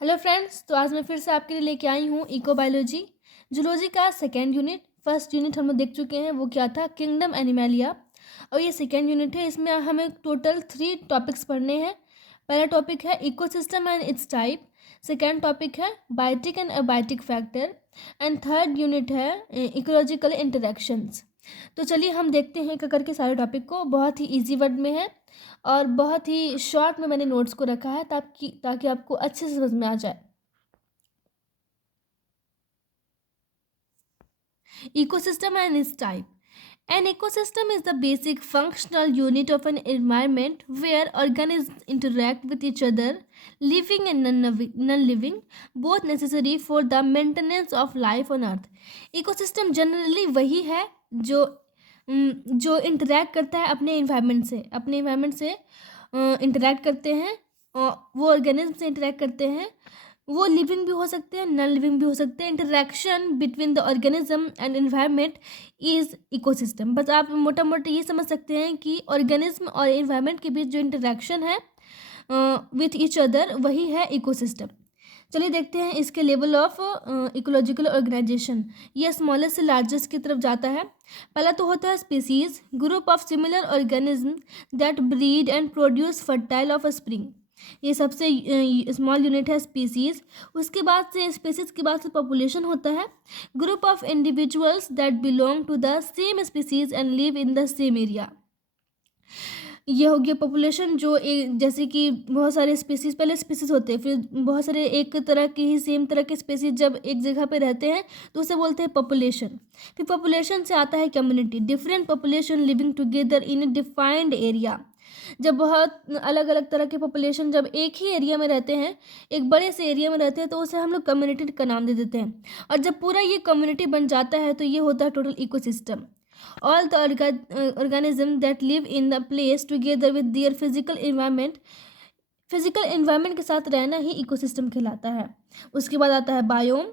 Hello friends, तो आज मैं फिर से आपके लिए लेके आई हूँ इकोबायोलॉजी जूलॉजी का सेकेंड यूनिट। फर्स्ट यूनिट हम लोग देख चुके हैं, वो क्या था, किंगडम एनिमलिया। और ये सेकेंड यूनिट है, इसमें हमें टोटल 3 टॉपिक्स पढ़ने हैं। पहला टॉपिक है ecosystem and its type, second topic है biotic and abiotic factor, and third unit है इकोलॉजिकल इंटरेक्शंस। तो चलिए हम देखते हैं एक करके सारे टॉपिक को। बहुत ही इजी वर्ड में है और बहुत ही शॉर्ट में मैंने नोट्स को रखा है ताकि आपको अच्छे से समझ में आ जाए। Ecosystem and its type. An ecosystem is the basic functional unit of an environment where organisms interact with each other, living and non-living, both necessary for the maintenance of life on earth. Ecosystem generally वही है जो interact करता है अपने environment से interact करते हैं, और वो ऑर्गेनिज्म से इंटरैक्ट करते हैं। वो लिविंग भी हो सकते हैं, नॉन लिविंग भी हो सकते हैं। Interaction between the organism and environment is ecosystem. बस आप मोटा मोटा ये समझ सकते हैं कि ऑर्गेनिज्म और इन्वायरमेंट के बीच जो इंटरेक्शन है विथ ईच अदर, वही है इकोसिस्टम। चलिए देखते हैं इसके लेवल ऑफ इकोलॉजिकल ऑर्गेनाइजेशन। ये स्मॉलेस्ट से लार्जेस्ट की तरफ जाता है। पहला तो होता है species, group of similar organism that breed and produce fertile of spring. ये सबसे स्मॉल यूनिट है स्पीसीज। उसके बाद से स्पीसीज के बाद से पॉपुलेशन होता है, group of individuals that belong to the same species and live in the same area. ये हो गया पॉपुलेशन, जो एक जैसे कि बहुत सारे स्पीसीज, पहले स्पीसीज होते हैं, फिर बहुत सारे एक तरह के ही सेम तरह के स्पीसीज जब एक जगह पे रहते हैं तो उसे बोलते हैं पॉपुलेशन। फिर पॉपुलेशन से आता है community, different population living together in A defined area. जब बहुत अलग अलग तरह के पॉपुलेशन जब एक ही एरिया में रहते हैं, एक बड़े से एरिया में रहते हैं, तो उसे हम लोग कम्युनिटी का नाम दे देते हैं। और जब पूरा ये कम्युनिटी बन जाता है तो ये होता है total ecosystem. All the organism that live in the place together with their physical environment के साथ रहना ही इकोसिस्टम कहलाता है। उसके बाद आता है biome,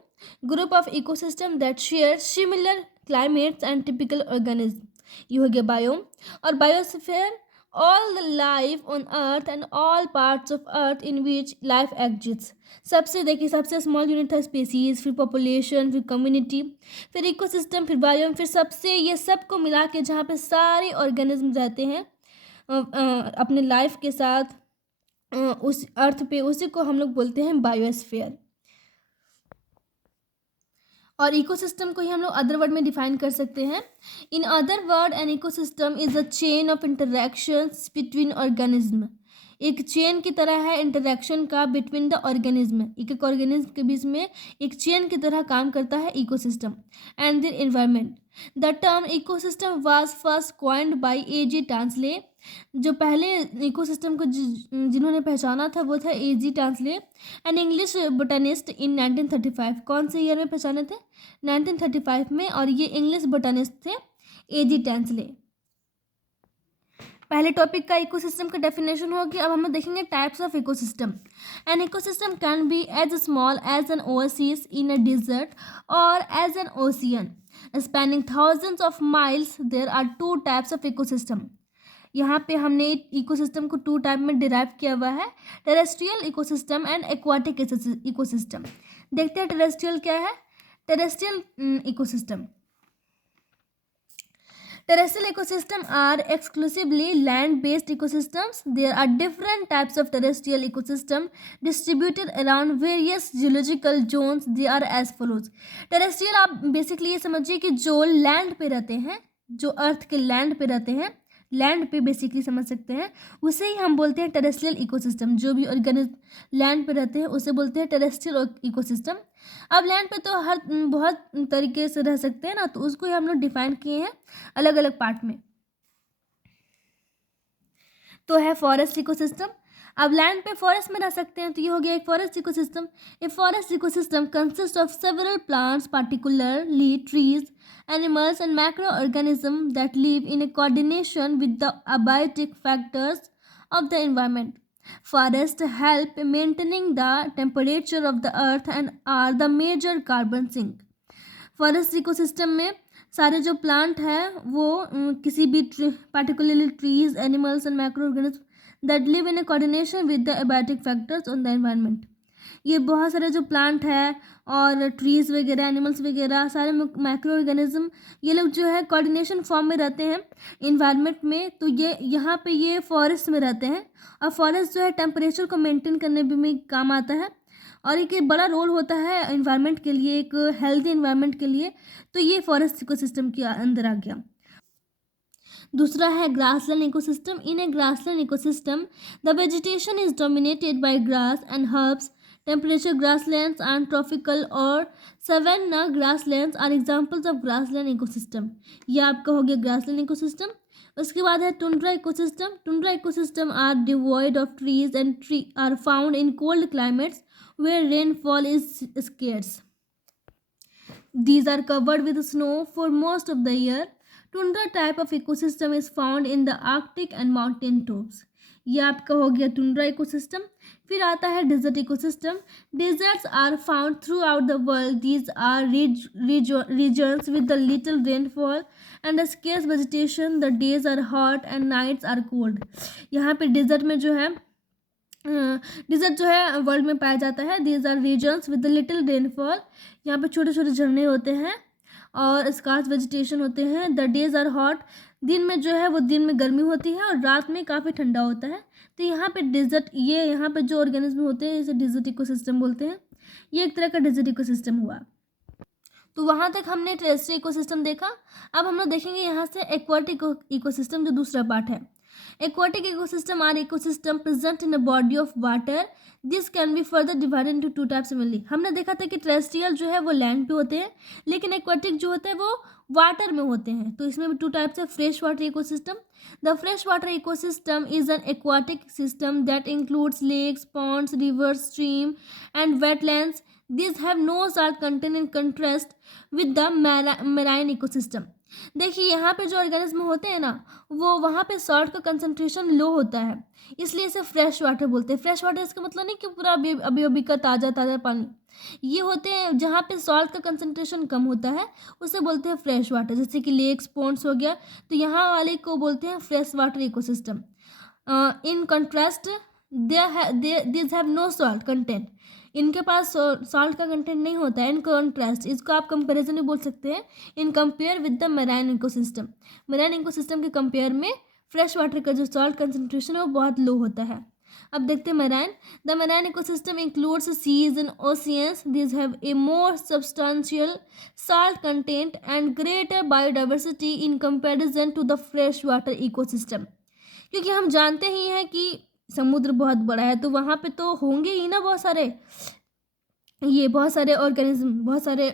group of ecosystem that share similar climates and typical organism. ये हो गया बायोम। और biosphere, all the life on earth and all parts of earth in which life exist. सबसे स्मॉल यूनिट था स्पीसीज, फिर पॉपुलेशन, फिर community, फिर ecosystem, फिर बायोम, फिर सबसे ये सब को मिला के जहाँ पे सारे ऑर्गेनिज्म रहते हैं अपने लाइफ के साथ उस अर्थ पे, उसी को हम लोग बोलते हैं बायोस्फीयर। और इकोसिस्टम को ही हम लोग अदर वर्ड में डिफाइन कर सकते हैं। In other word an ecosystem is a chain of interactions between organism. एक चेन की तरह है इंटरेक्शन का बिटवीन द ऑर्गेनिज्म, एक एक ऑर्गेनिज्म के बीच में एक चेन की तरह काम करता है ecosystem and their environment. The term ecosystem was first coined by A G. Tansley. जो पहले इकोसिस्टम को जिन्होंने पहचाना था वो था A G. Tansley, an English botanist in 1935। कौन से ईयर में पहचाने थे? 1935 में। और ये इंग्लिश बोटानिस्ट थे ए.जी. टांसले। पहले टॉपिक का इकोसिस्टम का डेफिनेशन हो गया। अब हम देखेंगे types of ecosystem. An ecosystem can be as small as an oasis in a desert और as an ocean spanning thousands of miles. There are 2 types of ecosystem. यहाँ पे हमने इकोसिस्टम को 2 टाइप में डिराइव किया हुआ है, terrestrial ecosystem and aquatic ecosystem. देखते हैं टेरेस्ट्रियल क्या है। Terrestrial ecosystem, terrestrial ecosystem are exclusively land-based ecosystems. There are different types of terrestrial ecosystem distributed around various geological zones. They are as follows. Terrestrial आप basically ये समझिए कि जो land पे रहते हैं, जो अर्थ के लैंड पे रहते हैं, लैंड पे बेसिकली समझ सकते हैं, उसे ही हम बोलते हैं टेरेस्ट्रियल इकोसिस्टम। जो भी ऑर्गेनिज्म लैंड पे रहते हैं उसे बोलते हैं टेरेस्ट्रियल इकोसिस्टम। अब लैंड पे तो हर बहुत तरीके से रह सकते हैं ना, तो उसको ही हम लोग डिफाइन किए हैं अलग अलग पार्ट में। तो है फॉरेस्ट इकोसिस्टम। अब लैंड पे फॉरेस्ट में रह सकते हैं, तो ये हो गया एक forest ecosystem. A forest ecosystem consist of several plants, particularly trees, animals and microorganisms that live in a coordination with the abiotic factors of the environment. Forests help maintaining the temperature of the earth and are the major carbon sink. Forest ecosystem में सारे जो plant हैं वो किसी भी particularly trees, animals and micro organism that live in A coordination with the abiotic factors on the environment. ये बहुत सारे जो प्लांट है और ट्रीज़ वगैरह, एनिमल्स वगैरह, सारे माइक्रो ऑर्गेनिज्म, ये लोग जो है कोऑर्डिनेशन फॉर्म में रहते हैं इन्वायरमेंट में। तो ये यहाँ पे ये फॉरेस्ट में रहते हैं, और फॉरेस्ट जो है टेम्परेचर को मेंटेन करने में काम आता है, और एक बड़ा रोल होता है इन्वायरमेंट के लिए, एक हेल्दी इन्वायरमेंट के लिए। तो ये फॉरेस्ट इकोसिस्टम के अंदर आ गया। दूसरा है grassland ecosystem. In a grassland ecosystem the vegetation is dominated by grass and herbs. Temperature grasslands and tropical और savanna grasslands are examples of grassland ecosystem. ये आपका हो गया ग्रासलैंड इकोसिस्टम। उसके बाद है tundra ecosystem. Tundra ecosystem are devoid of trees and tree are found in cold climates where rainfall is scarce. These are covered with snow for most of the year. Tundra type of ecosystem is found in the Arctic and mountain tops. ये आपका हो गया tundra ecosystem. फिर आता है desert ecosystem. Deserts are found throughout the world. These are regions with the little rainfall and a scarce vegetation. The days are hot and nights are cold. यहाँ पे desert में जो है dessert जो है वर्ल्ड में पाया जाता है। These are regions with little rainfall. यहाँ पे छोटे छोटे झरने होते हैं और स्कार्स वेजिटेशन होते हैं। The days are hot. दिन में जो है वो दिन में गर्मी होती है और रात में काफ़ी ठंडा होता है। तो यहाँ पे डिजर्ट, ये यहाँ पे जो ऑर्गेनिज्म होते हैं इसे डिजर्ट इकोसिस्टम बोलते हैं। ये एक तरह का डिजर्ट इकोसिस्टम हुआ। तो वहाँ तक हमने टेरेस्ट्रियल इकोसिस्टम देखा। अब हम लोग देखेंगे यहाँ से एक्वाटिक इकोसिस्टम, जो दूसरा पार्ट है। Aquatic ecosystem are ecosystem present in a body of water. This can be further divided into two types mainly. हमने देखा था कि टेरेस्ट्रियल जो है वो लैंड पे होते हैं, लेकिन एक्वाटिक जो होते हैं वो वाटर में होते हैं। तो इसमें भी टू टाइप्स है। Fresh water ecosystem. The fresh water ecosystem is an aquatic system that includes lakes, ponds, rivers, stream and wetlands. These have no salt content in contrast with the marine ecosystem. देखिए यहाँ पे जो organism होते हैं ना, वो वहाँ पे सॉल्ट का कंसंट्रेशन लो होता है, इसलिए इसे फ्रेश वाटर बोलते हैं। फ्रेश वाटर इसका मतलब नहीं कि पूरा अभी अभी का ताज़ा ताज़ा पानी। ये होते हैं जहाँ पे सॉल्ट का कंसंट्रेशन कम होता है, उसे बोलते हैं फ्रेश वाटर। जैसे कि लेक्स, पॉन्ड्स हो गया, तो यहाँ वाले को बोलते हैं fresh water ecosystem. In contrast this have no salt content. इनके पास सॉल्ट का कंटेंट नहीं होता है। इन कॉन्ट्रास्ट, इसको आप कंपैरिजन भी बोल सकते हैं। In compare with the marine ecosystem. Marine ecosystem के कंपेयर में फ्रेश वाटर का जो सॉल्ट कंसंट्रेशन है वो बहुत लो होता है। अब देखते हैं marine. The marine ecosystem includes seas and oceans. This have a more substantial salt content and greater biodiversity in comparison to the fresh water ecosystem. क्योंकि हम जानते ही हैं कि समुद्र बहुत बड़ा है, तो वहाँ पे तो होंगे ही ना बहुत सारे ऑर्गेनिज्म, बहुत सारे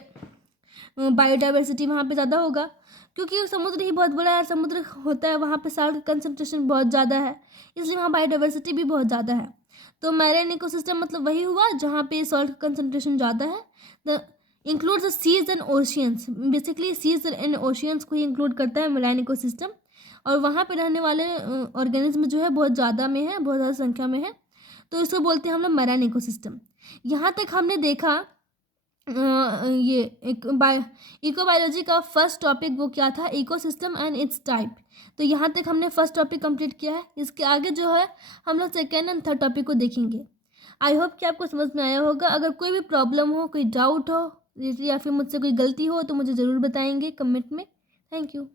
बायोडाइवर्सिटी वहाँ पे ज़्यादा होगा, क्योंकि समुद्र ही बहुत बड़ा है। समुद्र होता है वहाँ पे साल्ट का कंसंट्रेशन बहुत ज़्यादा है, इसलिए वहाँ बायोडाइवर्सिटी भी बहुत ज़्यादा है। तो मैरीन इकोसिस्टम मतलब वही हुआ जहाँ पे सॉल्ट का कंसंट्रेशन ज़्यादा है। The includes the seas and oceans. Basically seas and oceans को ही इंक्लूड करता है मैरीन इकोसिस्टम, और वहाँ पे रहने वाले ऑर्गेनिज्म जो है बहुत ज़्यादा में है, बहुत ज़्यादा संख्या में है, तो इसको बोलते हैं हम लोग मैरीन इकोसिस्टम। यहाँ तक हमने देखा ये इकोबायोलॉजी का फर्स्ट टॉपिक वो क्या था, इकोसिस्टम एंड इट्स टाइप। तो यहाँ तक हमने फर्स्ट टॉपिक कंप्लीट किया है। इसके आगे जो है हम लोग सेकेंड एंड थर्ड टॉपिक को देखेंगे। आई होप कि आपको समझ में आया होगा। अगर कोई भी प्रॉब्लम हो, कोई डाउट हो या फिर मुझसे कोई गलती हो तो मुझे ज़रूर बताएंगे कमेंट में। Thank you.